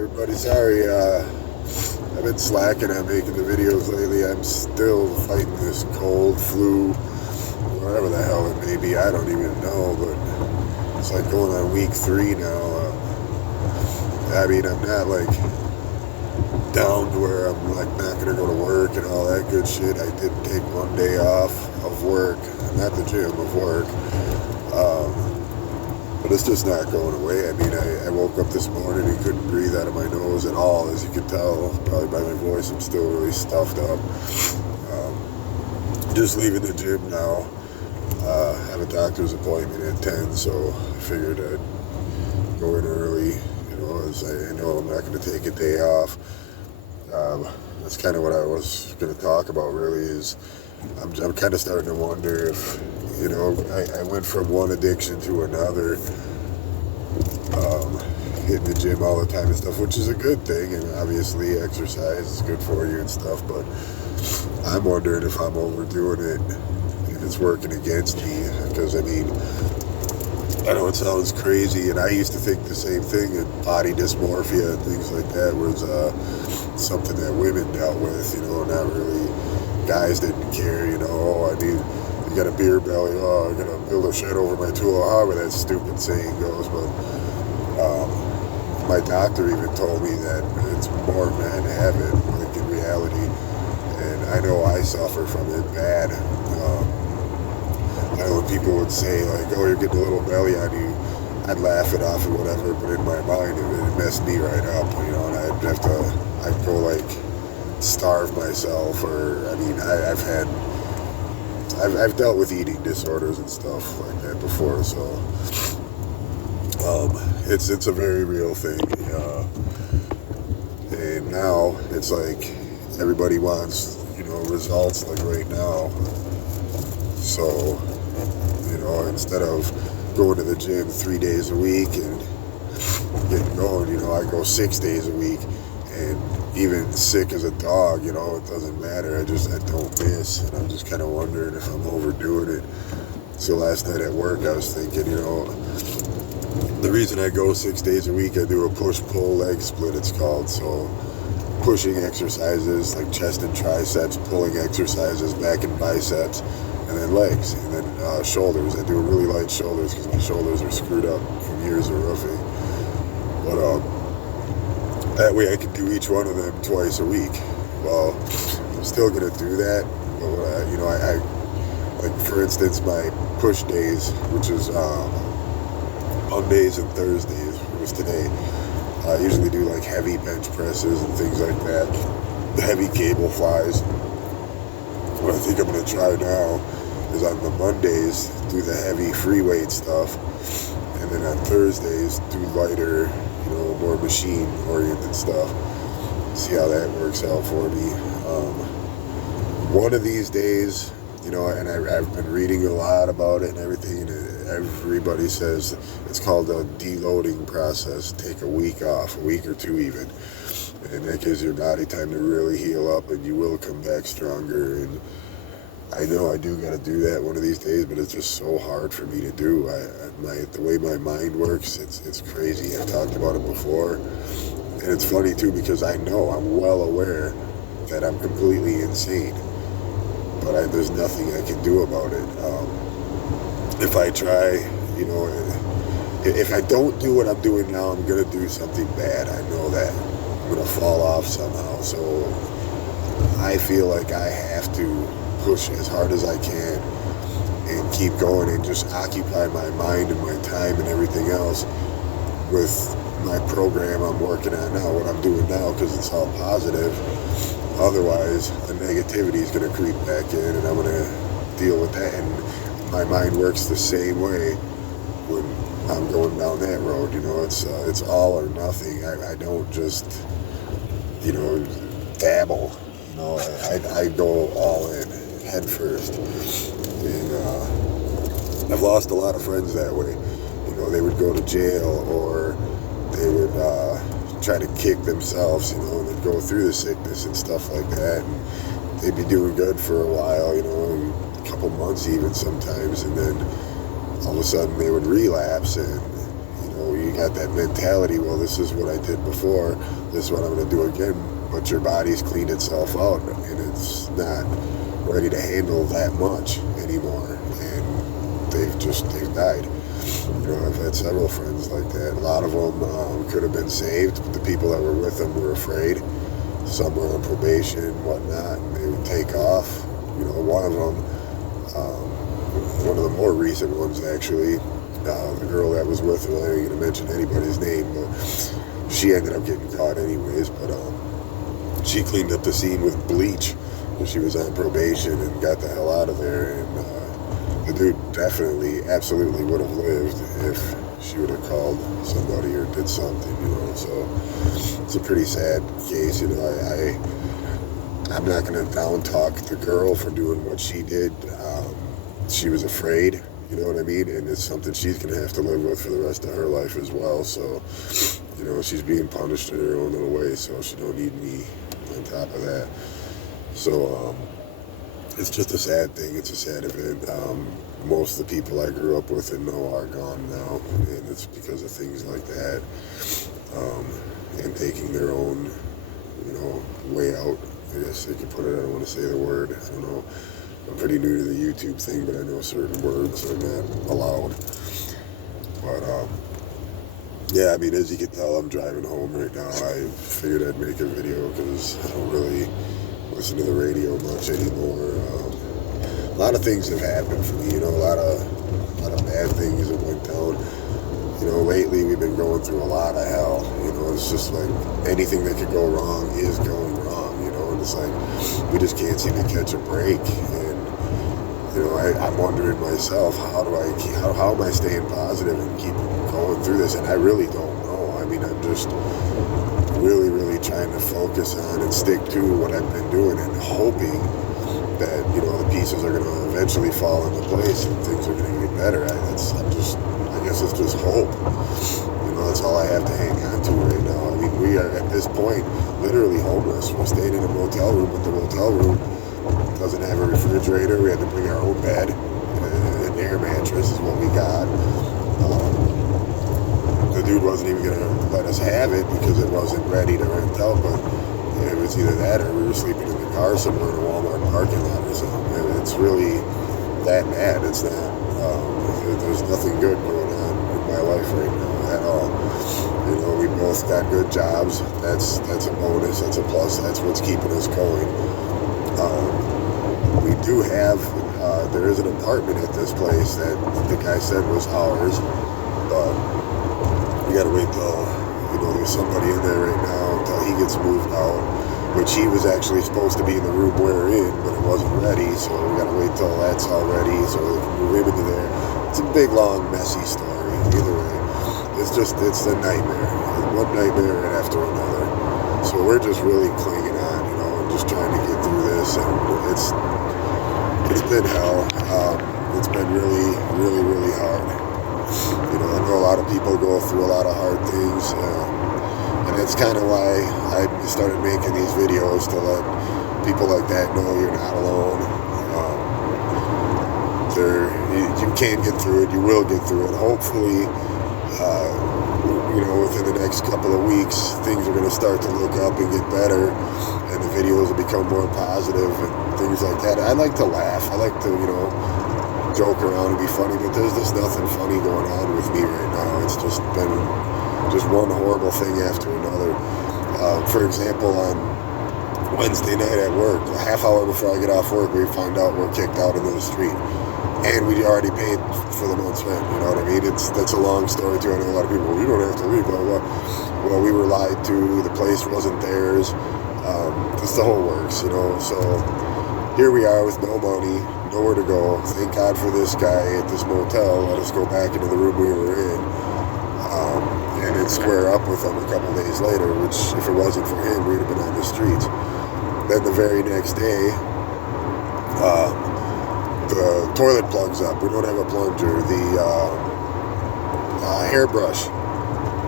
Everybody, sorry, I've been slacking on making the videos lately. I'm still fighting this cold, flu, whatever the hell it may be. I don't even know, but it's like going on week 3 now. I mean, I'm not like down to where I'm like not gonna go to work and all that good shit. I did take one day off of work, not the gym, of work. But it's just not going away. I mean, I woke up this morning and couldn't breathe out of my nose at all, as you can tell, probably by my voice. I'm still really stuffed up. Just leaving the gym now. I have a doctor's appointment at 10, so I figured I'd go in early, as I know I'm not going to take a day off. That's kind of what I was going to talk about, really, is I'm kind of starting to wonder if, I went from one addiction to another, hitting the gym all the time and stuff, which is a good thing, and obviously exercise is good for you and stuff, but I'm wondering if I'm overdoing it and it's working against me, because, I mean, I know it sounds crazy, and I used to think the same thing, and body dysmorphia and things like that was something that women dealt with, not really, guys didn't care, I mean, you got a beer belly, I'm gonna build a shed over my tool, however that stupid saying goes, but my doctor even told me that it's more men have it, like in reality, and I know I suffer from it bad. I know when people would say like, oh, you're getting a little belly on you, I'd laugh it off or whatever, but in my mind it messed me right up, and I'd go like starve myself, or I mean, I've dealt with eating disorders and stuff like that before, so it's a very real thing, and now it's like everybody wants results like right now, so instead of going to the gym 3 days a week and getting going, I go 6 days a week, and even sick as a dog, it doesn't matter. I don't miss, and I'm just kind of wondering if I'm overdoing it. So last night at work, I was thinking, the reason I go 6 days a week, I do a push-pull leg split, it's called. So pushing exercises like chest and triceps, pulling exercises, back and biceps, and then legs, and then shoulders. I do really light shoulders because my shoulders are screwed up from years of roofing. But that way I can do each one of them twice a week. Well, I'm still gonna do that, but I like, for instance, my push days, which is Mondays and Thursdays, it was today. I usually do like heavy bench presses and things like that, the heavy cable flies. What I think I'm gonna try now is on the Mondays do the heavy free weight stuff, and then on Thursdays do lighter, more machine oriented stuff. See how that works out for me. One of these days, and I've been reading a lot about it and everything, and everybody says it's called a deloading process. Take a week off, a week or two even, and that gives your body time to really heal up, and you will come back stronger. And I know I do got to do that one of these days, but it's just so hard for me to do. The way my mind works, it's crazy. I've talked about it before, and it's funny too, because I'm well aware that I'm completely insane, but there's nothing I can do about it. If I try, if I don't do what I'm doing now, I'm gonna do something bad. I know that I'm gonna fall off somehow. So I feel like I have to push as hard as I can and keep going and just occupy my mind and my time and everything else with my program I'm working on now, what I'm doing now, because it's all positive. Otherwise, the negativity is going to creep back in, and I'm going to deal with that. And my mind works the same way when I'm going down that road. It's all or nothing. I don't just, dabble. I go all in, head first. And I've lost a lot of friends that way. They would go to jail, or they would try to kick themselves, and they'd go through the sickness and stuff like that. And they'd be doing good for a while, a couple months even sometimes, and then all of a sudden they would relapse, and you got that mentality, well, this is what I did before, this is what I'm going to do again, but your body's cleaned itself out, and it's not ready to handle that much anymore, and they've died. You know, I've had several friends like that. A lot of them could have been saved, but the people that were with them were afraid. Some were on probation and whatnot, and they would take off. You know, one of them, one of the more recent ones actually, the girl that was with her, I ain't gonna mention anybody's name, but she ended up getting caught anyways, but she cleaned up the scene with bleach when she was on probation and got the hell out of there, and the dude definitely, absolutely would have lived if she would have called somebody or did something, you know. So it's a pretty sad case, you know. I'm not going to down talk the girl for doing what she did. She was afraid, you know what I mean? And it's something she's going to have to live with for the rest of her life as well. So, you know, she's being punished in her own little way, so she don't need me on top of that. So, it's just a sad thing. It's a sad event. Most of the people I grew up with and know are gone now, and it's because of things like that, and taking their own, you know, way out. I guess they could put it. I don't want to say the word. I don't know. I'm pretty new to the YouTube thing, but I know certain words are not allowed. But yeah, I mean, as you can tell, I'm driving home right now. I figured I'd make a video because I don't really listen to the radio much anymore. A lot of things have happened for me, you know, a lot of bad things that went down. You know, lately we've been going through a lot of hell. You know, it's just like anything that could go wrong is going wrong, you know, and it's like we just can't seem to catch a break. And, you know, I'm wondering myself, how am I staying positive and keep going through this? And I really don't know. I mean, I'm just really, really trying to focus on and stick to what I've been doing and hoping that, you know, the pieces are going to eventually fall into place and things are going to get better. I guess it's just hope. You know, that's all I have to hang on to right now. I mean, we are at this point literally homeless. We're staying in a motel room, but the motel room doesn't have a refrigerator. We had to bring our own bed. An air mattress is what we got. The dude wasn't even going to let us have it because it wasn't ready to rent out, but it was either that or we were sleeping in the car somewhere in a Walmart parking lot or something. And it's really that bad. It's not, there's nothing good going on in my life right now at all. You know, we both got good jobs. That's a bonus. That's a plus. That's what's keeping us going. We do have, there is an apartment at this place that the guy said was ours, but we gotta wait till, you know, there's somebody in there right now until he gets moved out, which he was actually supposed to be in the room we're in, but it wasn't ready, so we gotta wait till that's all ready so we can move him into there. It's a big, long, messy story. Either way, it's a nightmare. One nightmare after another. So we're just really clinging on, you know, and just trying to get through this, and it's been hell. It's been really, really, really hard. You know, I know a lot of people go through a lot of hard things, and that's kind of why I started making these videos, to let people like that know you're not alone. You can get through it. You will get through it. Hopefully, you know, within the next couple of weeks, things are going to start to look up and get better, and the videos will become more positive and things like that. I like to laugh. I like to, you know, joke around and be funny, but there's just nothing funny going on with me right now. It's just been just one horrible thing after another. For example, on Wednesday night at work, a half hour before I get off work, we find out we're kicked out into the street. And we already paid for the month's rent, you know what I mean? That's a long story too. I know a lot of people, you don't have to leave, blah, blah, blah. Well, we were lied to, the place wasn't theirs. Just the whole works, you know. So here we are with no money, nowhere to go. Thank God for this guy at this motel. Let us go back into the room we were in. And then square up with him a couple days later, which if it wasn't for him, we'd have been on the streets. Then the very next day, the toilet plugs up. We don't have a plunger. The hairbrush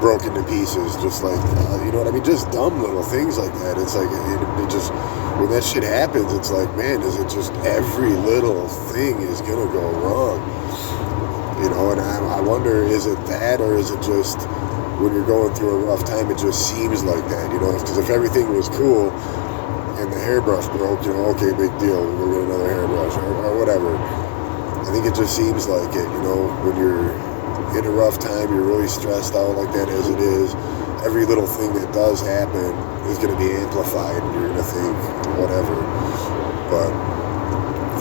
broke into pieces, just like, you know what I mean? Just dumb little things like that. It's like, it just, when that shit happens, it's like, man, is it just every little thing is going to go wrong? You know, and I wonder, is it that, or is it just when you're going through a rough time, it just seems like that, you know, because if everything was cool and the hairbrush broke, you know, okay, big deal, we'll get another hairbrush or whatever. I think it just seems like it, you know, when you're in a rough time, you're really stressed out like that as it is, every little thing that does happen is going to be amplified, and you're going to think whatever. But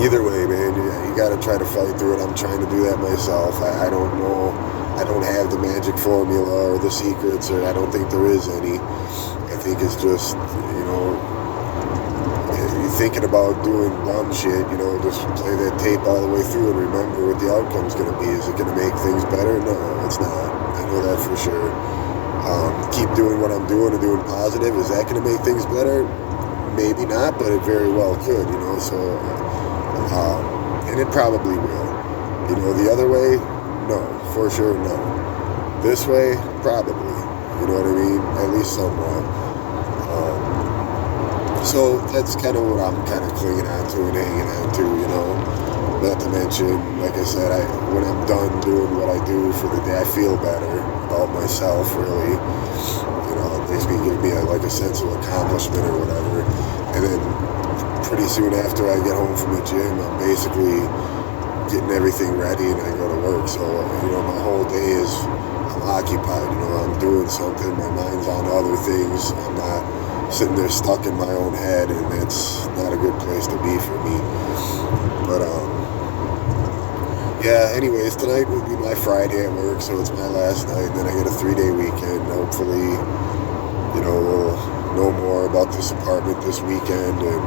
either way, man, you got to try to fight through it. I'm trying to do that myself. I don't know. I don't have the magic formula or the secrets, or I don't think there is any. I think it's just, you know, you're thinking about doing dumb shit, you know, just play that tape all the way through and remember what the outcome's going to be. Is it going to make things better? No, it's not. I know that for sure. Keep doing what I'm doing and doing positive. Is that going to make things better? Maybe not, but it very well could, you know, so, and it probably will. You know, the other way, no, for sure, no. This way, probably, you know what I mean? At least somewhat. So that's kind of what I'm kind of clinging on to and hanging on to, you know. Not to mention, like I said, when I'm done doing what I do for the day, I feel better about myself, really. You know, it makes me give me like a sense of accomplishment or whatever. And then pretty soon after I get home from the gym, I'm basically getting everything ready and I go to work. So, you know, my whole day is I'm occupied. You know, I'm doing something. My mind's on other things. I'm not sitting there stuck in my own head, and it's not a good place to be for me. But yeah, anyways, tonight will be my Friday at work, so it's my last night, and then I get a 3-day weekend. Hopefully, you know, we'll know more about this apartment this weekend, and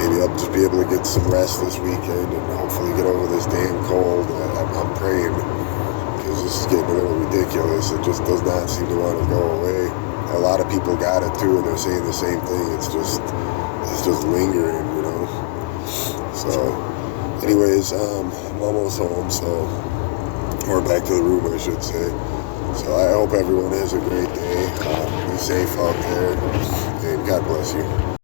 maybe I'll just be able to get some rest this weekend and hopefully get over this damn cold. I'm praying, because this is getting a little ridiculous. It just does not seem to want to go away. A lot of people got it too, and they're saying the same thing. It's just lingering, you know. So, anyways, I'm almost home, or back to the room, I should say. So I hope everyone has a great day. Be safe out there, and God bless you.